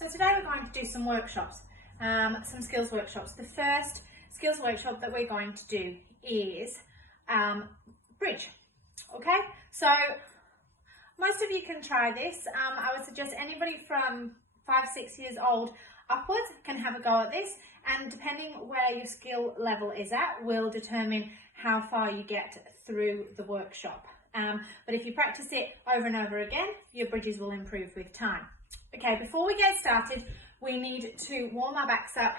So today we're going to do some workshops, some skills workshops. The first skills workshop that we're going to do is bridge. Okay, so most of you can try this. I would suggest anybody from 5-6 years old upwards can have a go at this, and depending where your skill level is at will determine how far you get through the workshop. But if you practice it over and over again, your bridges will improve with time. Okay, before we get started, we need to warm our backs up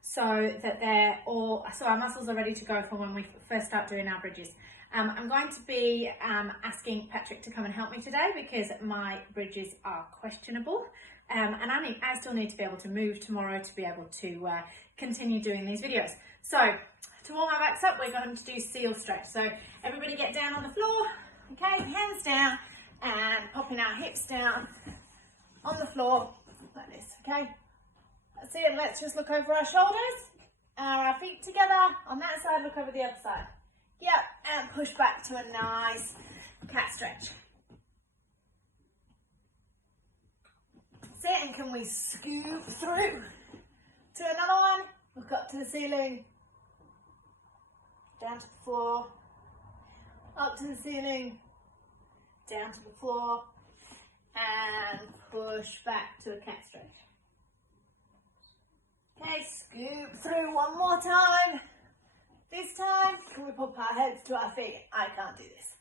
so that our muscles are ready to go for when we first start doing our bridges. I'm going to be asking Patrick to come and help me today because my bridges are questionable, and I still need to be able to move tomorrow to be able to continue doing these videos. So to warm our backs up, we're going to do seal stretch. So everybody get down on the floor, okay, hands down, and popping our hips down on the floor like this, okay? That's it. Let's just look over our shoulders, our feet together on that side, look over the other side. Yep, and push back to a nice cat stretch. That's it, and can we scoop through to another one? Look up to the ceiling, down to the floor, up to the ceiling, down to the floor, and push back to a cat stretch. Okay, scoop through one more time. This time, can we pop our heads to our feet? I can't do this.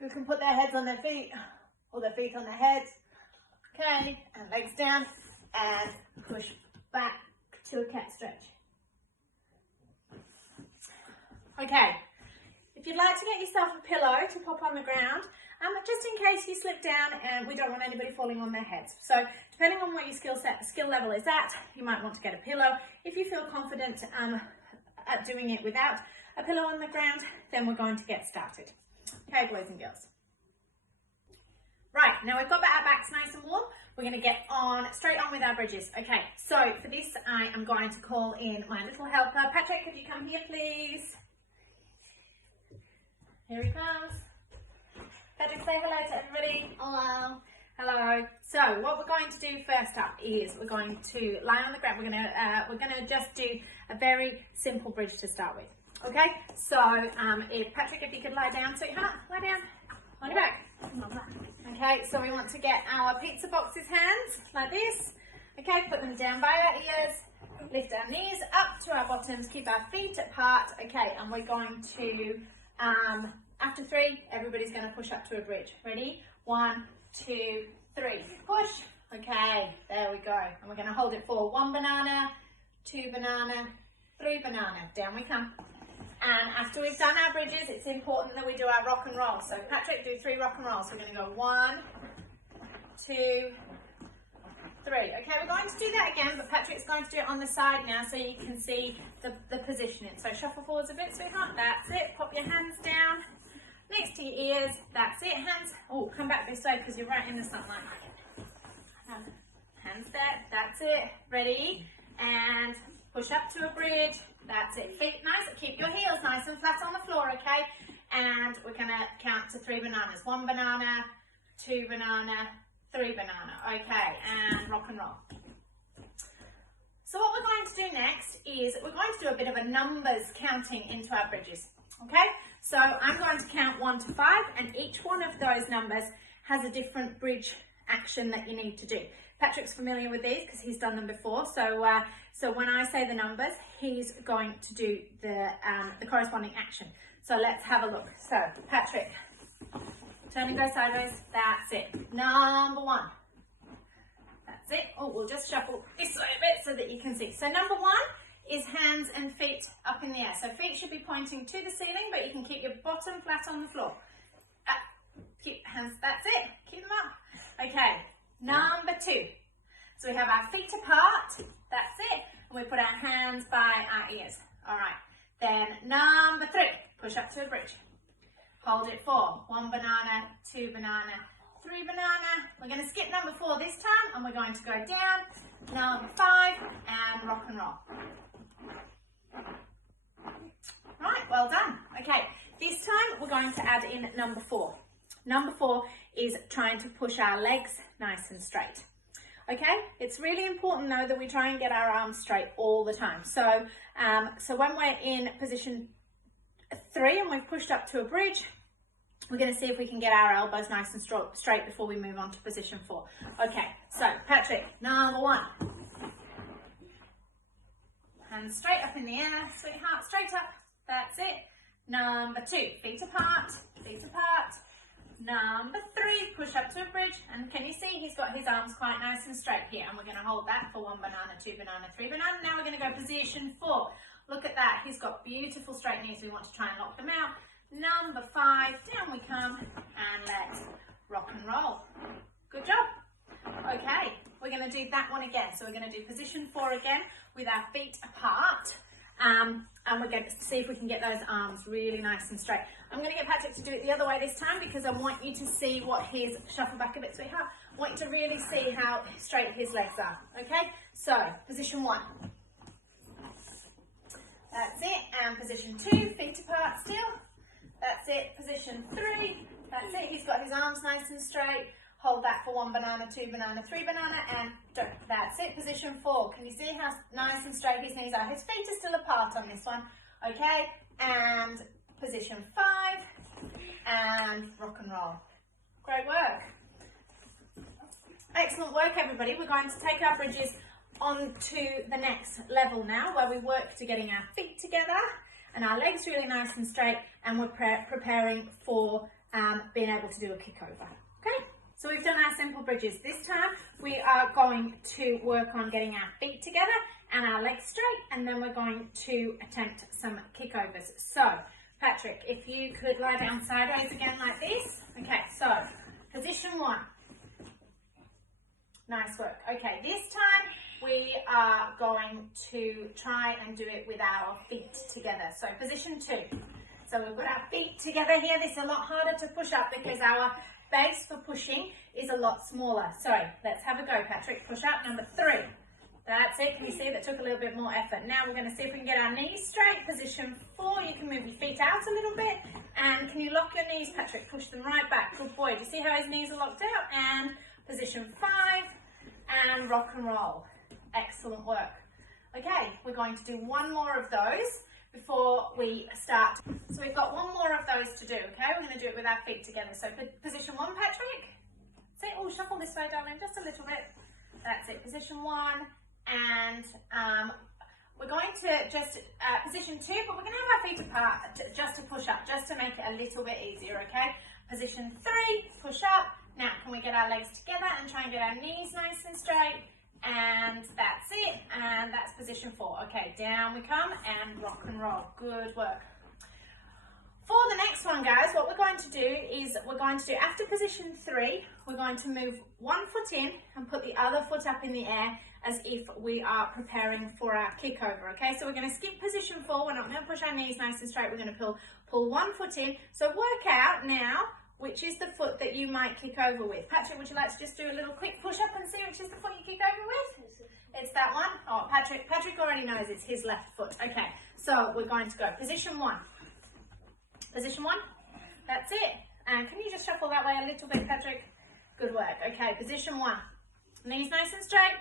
Who can put their heads on their feet or their feet on their heads? Okay, and legs down and push back to a cat stretch. Okay, if you'd like to get yourself a pillow to pop on the ground, just in case you slip down, and we don't want anybody falling on their heads. So depending on what your skill level is at, you might want to get a pillow. If you feel confident at doing it without a pillow on the ground, then we're going to get started. Okay, boys and girls. Right, now we've got our backs nice and warm. We're going to get straight on with our bridges. Okay, so for this, I am going to call in my little helper. Patrick, could you come here, please? Here he comes. Patrick, say hello to everybody. Hello. Hello. So what we're going to do first up is we're going to lie on the ground. We're going to just do a very simple bridge to start with. Okay. So if you could lie down, sweetheart, lie down on your back. Okay. So we want to get our pizza boxes hands like this. Okay. Put them down by our ears. Lift our knees up to our bottoms. Keep our feet apart. Okay. And we're going to after 3, everybody's going to push up to a bridge. Ready? 1, 2, 3. Push. Okay, there we go. And we're going to hold it for 1 banana, 2 banana, 3 banana. Down we come. And after we've done our bridges, it's important that we do our rock and roll. So Patrick, do 3 rock and rolls. We're going to go 1, 2, 3. Okay, we're going to do that again, but Patrick's going to do it on the side now so you can see the positioning. So shuffle forwards a bit, sweetheart. That's it. Pop your hands down next to your ears. That's it. Hands. Oh, come back this way because you're right in the sunlight. Hands there. That's it. Ready? And push up to a bridge. That's it. Feet nice. Keep your heels nice and flat on the floor, okay? And we're going to count to 3 bananas. 1 banana, 2 banana, 3 banana. Okay, and rock and roll. So what we're going to do next is we're going to do a bit of a numbers counting into our bridges. Okay, so I'm going to count 1 to 5, and each one of those numbers has a different bridge action that you need to do. Patrick's familiar with these because he's done them before. So when I say the numbers, he's going to do the corresponding action. So let's have a look. So Patrick, turn and go sideways. That's it. Number 1. That's it. Oh, we'll just shuffle this way a bit so that you can see. So number 1 is hands and feet up in the air. So feet should be pointing to the ceiling, but you can keep your bottom flat on the floor. Keep hands, that's it. Keep them up. Okay, number 2. So we have our feet apart. That's it. And we put our hands by our ears. All right. Then number 3, push up to a bridge. Hold it for 1 banana, 2 banana, 3 banana. We're going to skip number 4 this time, and we're going to go down. Number 5 and rock and roll. Right, well done. Okay, this time we're going to add in number 4. Number 4 is trying to push our legs nice and straight. Okay, it's really important though that we try and get our arms straight all the time. So, so when we're in position 3 and we've pushed up to a bridge, we're going to see if we can get our elbows nice and straight before we move on to position 4. Okay, so Patrick, number 1. Hands straight up in the air, sweetheart, straight up. That's it. Number 2, feet apart, feet apart. Number 3, push up to a bridge, and can you see he's got his arms quite nice and straight here, and we're going to hold that for 1 banana, 2 banana, 3 banana. Now we're going to go position 4. Look at that, he's got beautiful straight knees. We want to try and lock them out. Number 5, down we come, and let's rock and roll. Good job. Okay, we're going to do that one again. So we're going to do position 4 again with our feet apart. And we're going to see if we can get those arms really nice and straight. I'm going to get Patrick to do it the other way this time because I want you to see what his, shuffle back a bit, sweetheart. I want you to really see how straight his legs are. Okay, so position 1. That's it. And position 2, feet apart still. That's it. Position 3. That's it. He's got his arms nice and straight. Hold that for 1 banana, 2 banana, 3 banana, and that's it. Position 4. Can you see how nice and straight his knees are? His feet are still apart on this one. Okay, and position 5, and rock and roll. Great work. Excellent work, everybody. We're going to take our bridges on to the next level now, where we work to getting our feet together and our legs really nice and straight, and we're preparing for being able to do a kick over. Okay. So we've done our simple bridges. This time we are going to work on getting our feet together and our legs straight, and then we're going to attempt some kickovers. So Patrick, if you could lie down sideways again like this. Okay, so position 1. Nice work. Okay, this time we are going to try and do it with our feet together. So position 2. So we've got our feet together here. This is a lot harder to push up because our base for pushing is a lot smaller. So let's have a go, Patrick. Push up, number 3. That's it. Can you see that took a little bit more effort? Now we're going to see if we can get our knees straight. Position 4. You can move your feet out a little bit. And can you lock your knees, Patrick? Push them right back. Good boy. Do you see how his knees are locked out? And position 5. And rock and roll. Excellent work. Okay, we're going to do 1 more of those before we start. So we've got 1 more of those to do, okay? We're going to do it with our feet together. So position 1, Patrick. Say, oh, shuffle this way, darling, just a little bit. That's it, position 1. And we're going to just, position 2, but we're going to have our feet apart just to push up, just to make it a little bit easier, okay? Position 3, push up. Now, can we get our legs together and try and get our knees nice and straight? And that's it, and that's position 4. Okay, down we come and rock and roll. Good work. For the next one, guys, what we're going to do is we're going to do, after position 3, we're going to move 1 foot in and put the other foot up in the air as if we are preparing for our kick over, okay? So we're going to skip position 4. We're not going to push our knees nice and straight. We're going to pull 1 foot in. So work out now which is the foot that you might kick over with. Patrick, would you like to just do a little quick push up and see which is the foot you kick over with? It's that one? Oh, Patrick already knows it's his left foot. Okay, so we're going to go position 1. Position 1, that's it. And can you just shuffle that way a little bit, Patrick? Good work. Okay, position 1. Knees nice and straight,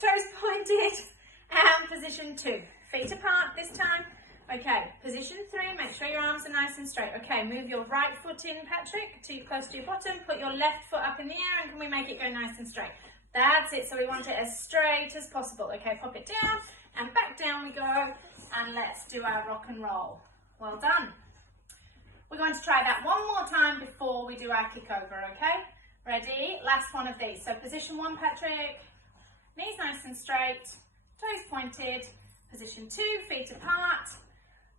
toes pointed. And position 2, feet apart this time. Okay, position 3, make sure your arms are nice and straight. Okay, move your right foot in, Patrick, close to your bottom. Put your left foot up in the air, and can we make it go nice and straight? That's it, so we want it as straight as possible. Okay, pop it down, and back down we go. And let's do our rock and roll. Well done. We're going to try that 1 more time before we do our kick over, okay? Ready? Last one of these. So position 1, Patrick. Knees nice and straight, toes pointed. Position 2, feet apart.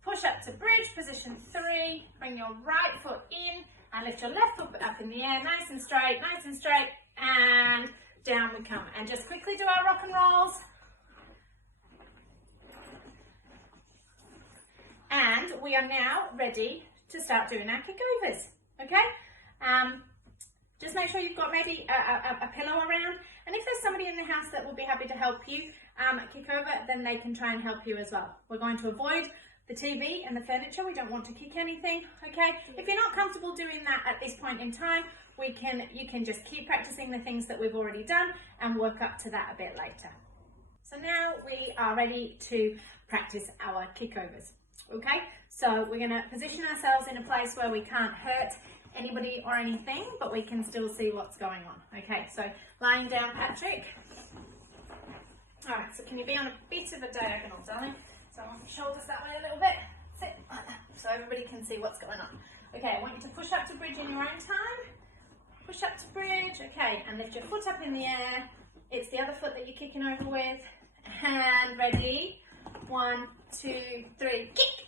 Push up to bridge, position 3, bring your right foot in and lift your left foot up in the air, nice and straight, and down we come. And just quickly do our rock and rolls. And we are now ready to start doing our kickovers, okay? Just make sure you've got maybe a pillow around, and if there's somebody in the house that will be happy to help you kick over, then they can try and help you as well. We're going to avoid the TV and the furniture. We don't want to kick anything, okay? If you're not comfortable doing that at this point in time, you can just keep practicing the things that we've already done and work up to that a bit later. So now we are ready to practice our kickovers, okay? So we're gonna position ourselves in a place where we can't hurt anybody or anything, but we can still see what's going on, okay? So lying down, Patrick. All right, so can you be on a bit of a diagonal, darling? So I want your shoulders that way a little bit. Sit like that, so everybody can see what's going on. Okay, I want you to push up to bridge in your own time. Push up to bridge, okay, and lift your foot up in the air. It's the other foot that you're kicking over with. And ready, 1, 2, 3, kick.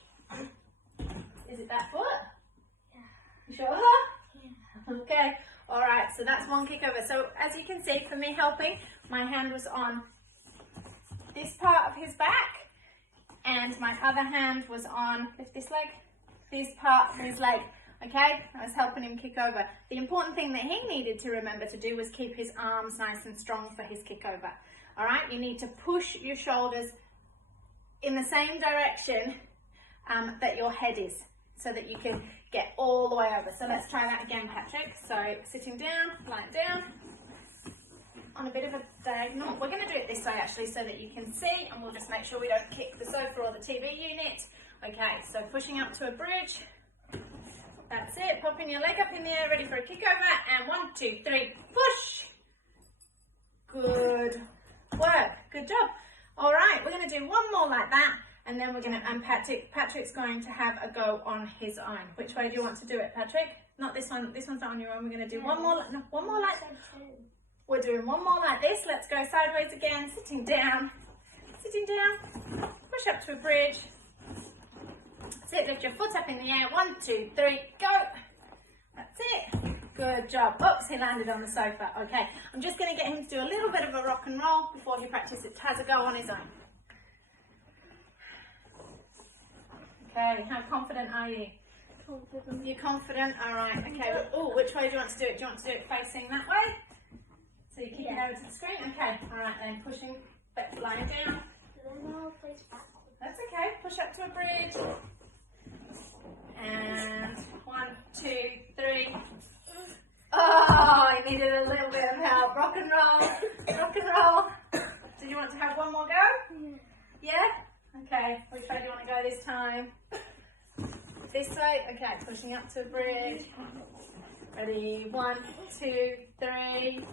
Is it that foot? Yeah. You sure? Yeah. Okay, all right, so that's one kick over. So as you can see, for me helping, my hand was on this part of his back, and my other hand was on, lift this leg, this part of his leg. Okay, I was helping him kick over. The important thing that he needed to remember to do was keep his arms nice and strong for his kick over. All right, you need to push your shoulders in the same direction that your head is, so that you can get all the way over. So let's try that again, Patrick. So sitting down, lying down, on a bit of a diagonal. We're going to do it this way actually so that you can see, and we'll just make sure we don't kick the sofa or the TV unit. Okay, so pushing up to a bridge. That's it, popping your leg up in the air, ready for a kick over, and 1, 2, 3, push. Good work, good job. All right, we're gonna do one more like that, and then we're gonna, Patrick's going to have a go on his own. Which way do you want to do it, Patrick? Not this one, this one's not on your own. We're gonna do one more, no, one more like, we're doing one more like this. Let's go sideways again, sitting down, push up to a bridge. That's it, lift your foot up in the air, 1, 2, 3, go. That's it, good job. Oops, he landed on the sofa. Okay, I'm just gonna get him to do a little bit of a rock and roll before he has a go on his own. Okay, how confident are you? Confident. You're confident? All right, okay. Oh, which way do you want to do it? Do you want to do it facing that way? So you keep it over to the screen? Okay, all right then, pushing, lying down. That's okay, push up to a bridge. And 1, 2, 3. Oh, he needed a little bit of help. Rock and roll, rock and roll. Do you want to have one more go? Yeah. Yeah? Okay, which way do you want to go this time? This way? Okay, pushing up to a bridge. Ready, 1, 2, 3.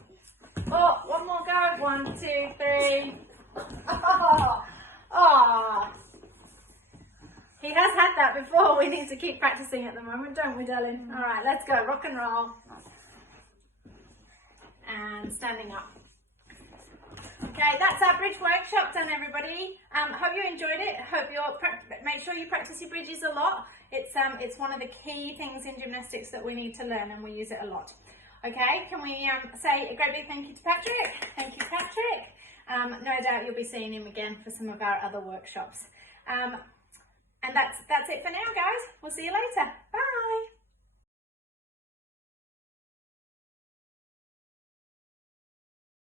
Oh, one more go. 1, 2, 3. Oh, oh. He has had that before. We need to keep practicing at the moment, don't we, darling? All right, let's go. Rock and roll. And standing up. Okay, that's our bridge workshop done, everybody. Hope you enjoyed it. Hope make sure you practice your bridges a lot. It's one of the key things in gymnastics that we need to learn, and we use it a lot. Okay, can we say a great big thank you to Patrick? Thank you, Patrick. No doubt you'll be seeing him again for some of our other workshops. And that's it for now, guys. We'll see you later. Bye.